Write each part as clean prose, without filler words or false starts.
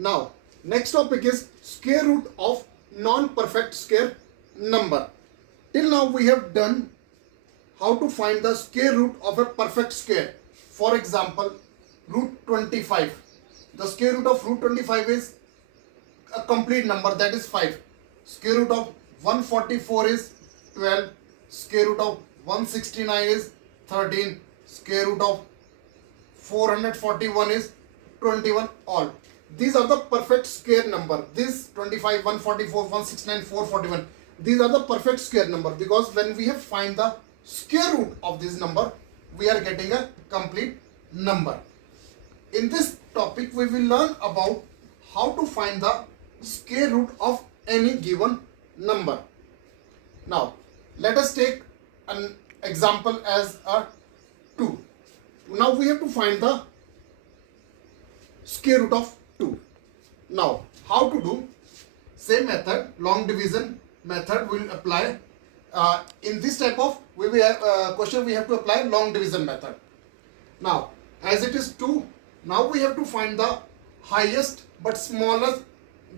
Now, next topic is square root of non-perfect square number. Till now we have done how to find the square root of a perfect square. For example, root 25. The square root of root 25 is a complete number, that is 5. Square root of 144 is 12. Square root of 169 is 13. Square root of 441 is 21. All these are the perfect square number. This 25, 144, 169, 441, these are the perfect square number, because when we have find the square root of this number, we are getting a complete number. In this topic we will learn about how to find the square root of any given number. Now let us take an example as a 2. Now we have to find the square root of 2. Now how to do? Same method, long division method will apply. In this type of question we have to apply long division method. Now as it is 2, now we have to find the highest but smallest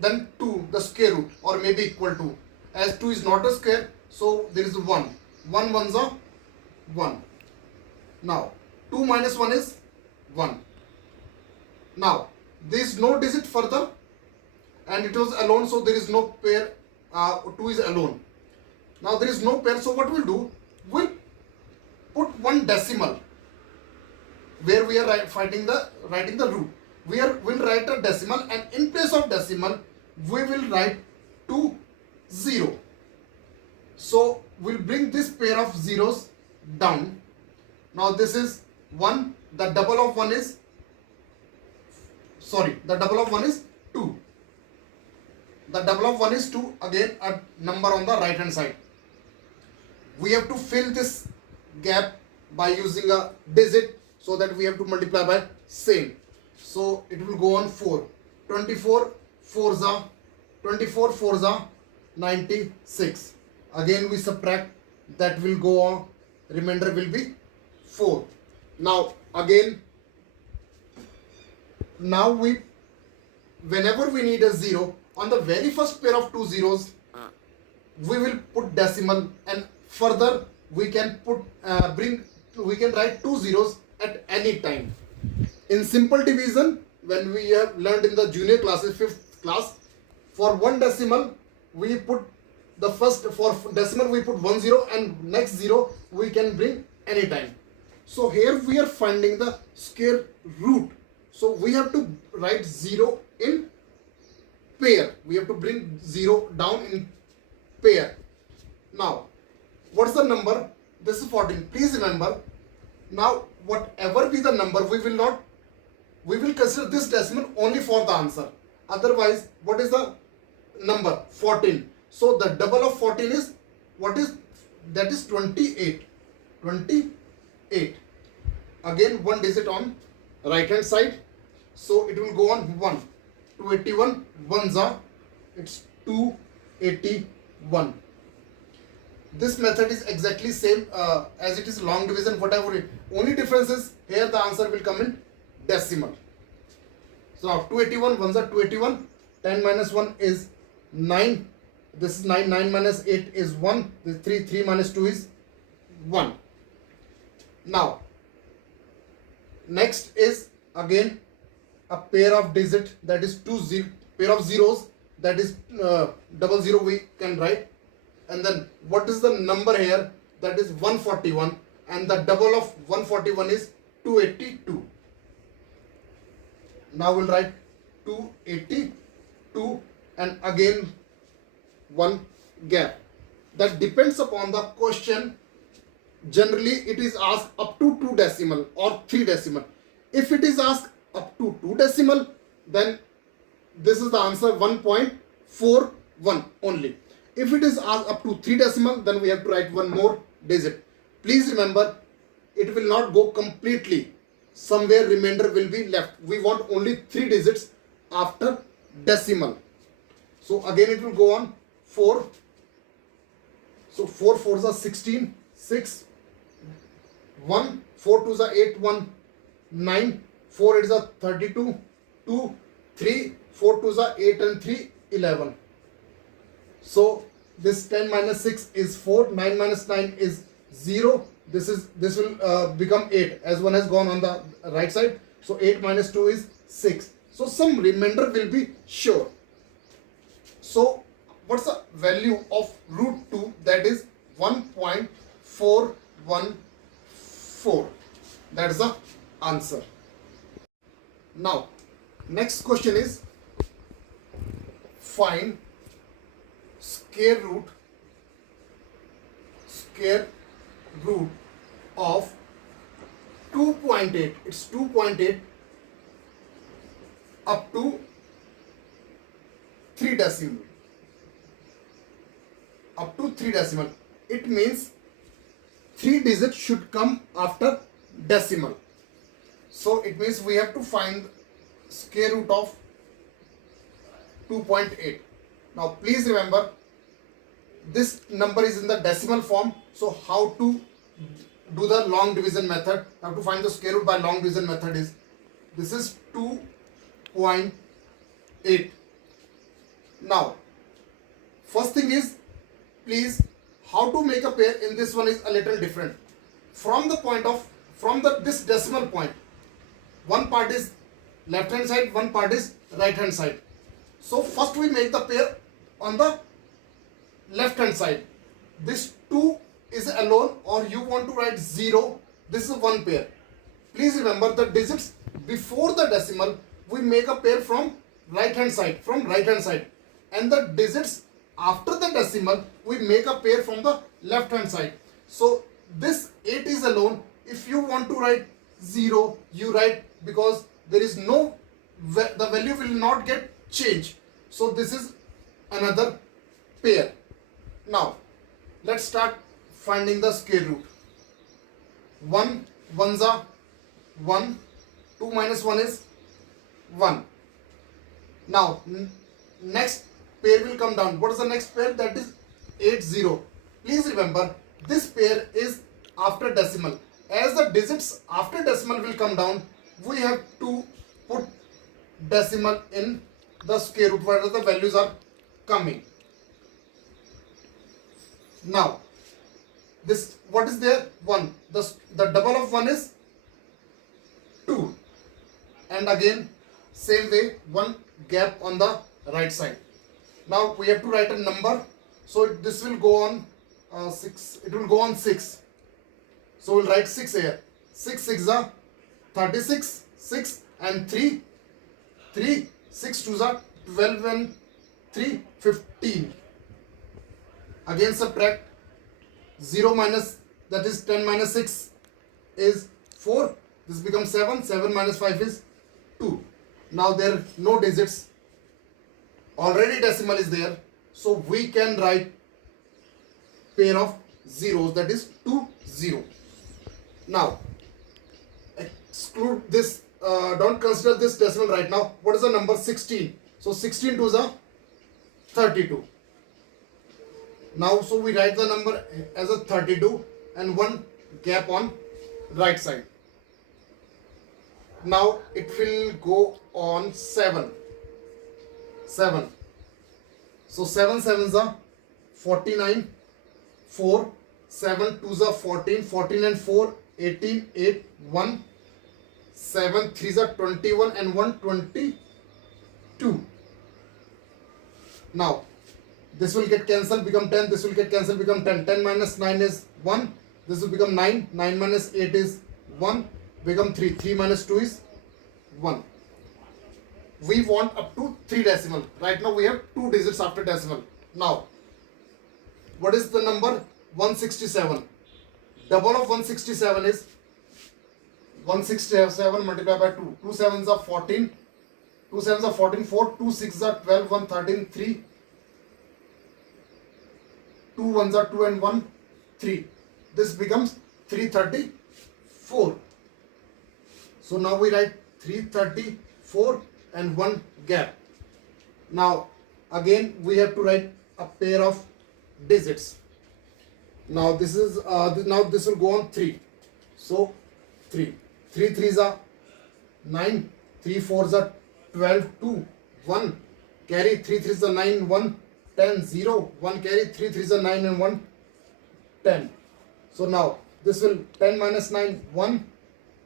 than 2, the square root, or maybe equal to. As 2 is not a square, so there is 1. 1 ones are 1. Now 2 minus 1 is 1. Now there is no digit further and it was alone, so there is no pair. 2 is alone. Now there is no pair, so what we'll do, we'll put one decimal where we are writing the root. We'll write a decimal, and in place of decimal we will write 2 0. So we'll bring this pair of zeros down. Now this is 1. The double of 1 is 2. The double of 1 is 2. Again a number on the right hand side. We have to fill this gap by using a digit, so that we have to multiply by same. So it will go on 4. 24 4s are 96. Again we subtract, that will go on, remainder will be 4. Now again, whenever we need a 0, on the very first pair of 2 zeros we will put decimal, and further we can write 2 zeros at any time. In simple division, when we have learned in the junior classes, 5th class, for one decimal we put the first, for decimal we put 1 0, and next 0 we can bring any time. So here we are finding the square root, so we have to write 0 in pair. We have to bring 0 down in pair. Now what's the number? This is 14. Please remember, now whatever be the number, we will consider this decimal only for the answer. Otherwise, what is the number? 14. So the double of 14 is, what is that? Is 28. 28. Again one digit on right hand side, so it will go on 1. 281 ones are, it's 281. This method is exactly same as it is long division, whatever it. Only difference is here the answer will come in decimal. So now 281 ones are 281. 10 minus 1 is 9. This is 9. 9 minus 8 is 1. This 3. 3 minus 2 is 1. Now next is again a pair of digit, that is 2 pair of zeros, that is 00 we can write. And then what is the number here? That is 141, and the double of 141 is 282. Now we'll write 282, and again one gap. That depends upon the question. Generally it is asked up to 2 decimal or 3 decimal. If it is asked up to 2 decimal, then this is the answer, 1.41 only. If it is asked up to 3 decimal, then we have to write one more digit. Please remember, it will not go completely. Somewhere remainder will be left. We want only 3 digits after decimal. So again it will go on 4. So 4 4s are 16. 6. 1. 4 2s are 8. 1. 9. 4 8s are 32. 2. 3. 4 2s are 8 and 3 11. So this 10 minus 6 is 4, 9 minus 9 is 0. This will become 8 as one has gone on the right side. So 8 minus 2 is 6. So some remainder will be sure. So what's the value of root 2? That is 1.414. That is the answer. Now next question is find square root of 2.8. It's 2.8 up to 3 decimal. Up to 3 decimal. It means 3 digits should come after decimal. So it means we have to find square root of 2.8. Now please remember, this number is in the decimal form. So how to do the long division method? How to find the square root by long division method is, this is 2.8. Now first thing is, please, how to make a pair in this one is a little different. From this decimal point, one part is left hand side, one part is right hand side. So first we make the pair on the left hand side. This 2 is alone, or you want to write 0. This is one pair. Please remember the digits before the decimal we make a pair from right hand side, and the digits after the decimal we make a pair from the left hand side. So this 8 is alone. If you want to write 0, you write, because there is no, the value will not get changed. So this is another pair. Now let's start finding the square root. 1 ones are 1, 2 minus 1 is 1. Now next pair will come down. What is the next pair? That is 8 0. Please remember, this pair is after decimal. As the digits after decimal will come down, we have to put decimal in the square root where the values are coming. Now this, what is there? 1. The double of 1 is 2, and again same way, one gap on the right side. Now we have to write a number. So this will go on 6. It will go on 6. So we'll write 6 here. 6 6 are 36. 6 and 3. 6 2s are 12 and 3 15. Again subtract. 0 minus, that is 10 minus 6 is 4. This becomes 7. 7 minus 5 is 2. Now there are no digits. Already decimal is there. So we can write pair of zeros, that is 2 0. Now exclude this, don't consider this decimal right now. What is the number? 16. So 16 2s are 32. Now so we write the number as a 32 and one gap on right side. Now it will go on 7. So 7 7s are 49. 4 7 2s are 14. 14 and 4 18. 8 1. 7 3s are 21 and 1 22. Now this will get cancelled, become 10. This will get cancelled, become 10. 10 minus 9 is 1. This will become 9. 9 minus 8 is 1. Become 3. 3 minus 2 is 1. We want up to 3 decimal. Right now we have 2 digits after decimal. Now what is the number? 167. Double of 167 is 167 multiplied by 2. 2 7s are 14. 2 7s are 14. 4 2 6s are 12. 1 13. 3 2 1s are 2 and 1 3. This becomes 334. So now we write 334 and one gap. Now again we have to write a pair of digits. Now this is now this will go on 3. So 3 3 3s are 9. 3 4s are 12. 2 1 carry 3 3 is a 9, 1 10 0, 1 carry 3 3 is a 9 and 1 10. So now this will 10 minus 9 1,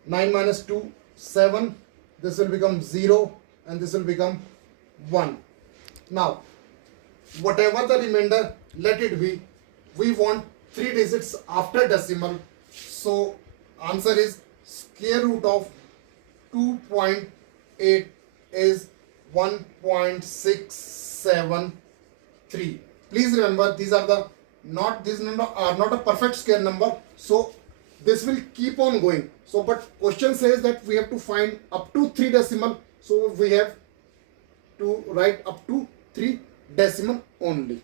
9 minus 2 7, this will become 0 and this will become 1. Now whatever the remainder, let it be. We want 3 digits after decimal, so answer is square root of 2.8 is 1.673. Please remember, these number are not a perfect square number, so this will keep on going. So but question says that we have to find up to 3 decimal, so we have to write up to 3 decimal only.